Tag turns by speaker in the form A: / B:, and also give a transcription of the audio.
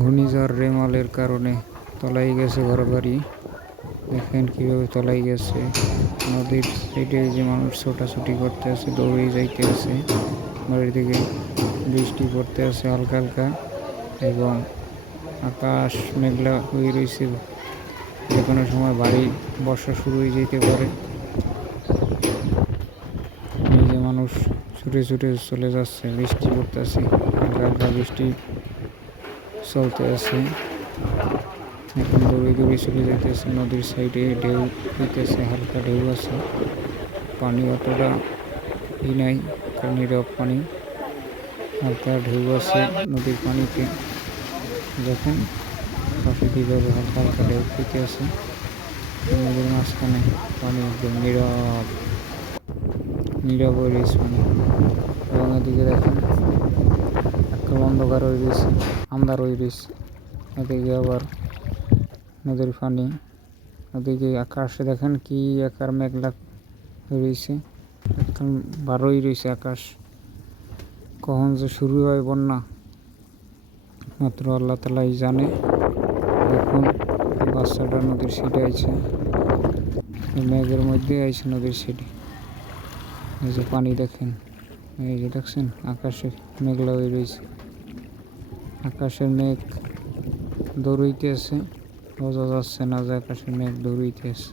A: ঘূর্ণিঝড় রেমালের কারণে তলাই গেছে ঘরবাড়ি। দেখেন কীভাবে তলাই গেছে। নদীর সাইডে যে মানুষ ছোটাছুটি করতে আছে দৌড়ে যাইতে আছে। বাড়ির দিকে বৃষ্টি পড়তে আছে হালকা হালকা এবং আকাশ মেঘলা হয়ে রয়েছে। যে কোনো সময় বাড়ি, বর্ষা শুরু হয়ে যেতে পারে। এই যে মানুষ ছুটে ছুটে চলে যাচ্ছে, বৃষ্টি পড়তেছে, হালকা হালকা বৃষ্টি চলতে আছে। এখন দৌড়ে দৌড়ে চলে যাইতেছে, নদীর সাইডে ঢেউ দিতেছে, হালকা ঢেউ আছে। পানি অতটা ই নাই কারণ নীরব পানি। হালকা ঢেউ আছে নদীর পানিতে। দেখেন কীভাবে হালকা হালকা ঢেউ দিতে আছে নদীর মাঝখানে পানি একদম নীরব। নীরব রয়েছে এবং এদিকে দেখেন অন্ধকার হয়ে রয়েছে আন্ধার হয়ে রয়েছে এদিকে আবার নদীর পানি, ওদিকে আকাশে দেখেন কি আকার মেঘলা রয়েছে। একদম বারোই রয়েছে আকাশ। কখন যে শুরু হয় বন্যা, মাত্র আল্লাহ তালাই জানে। দেখুন, বাচ্চাটা নদীর সিটে এই মেঘের মধ্যে আইছে নদীর সিটে। এই যে পানি দেখেন, এই যে দেখছেন, আকাশে মেঘলা হয়ে রয়েছে। আকাশের মেঘ দৌড়ইতে আছে বোঝা যাচ্ছে না যে আকাশের মেঘ দৌড়ইতে আছে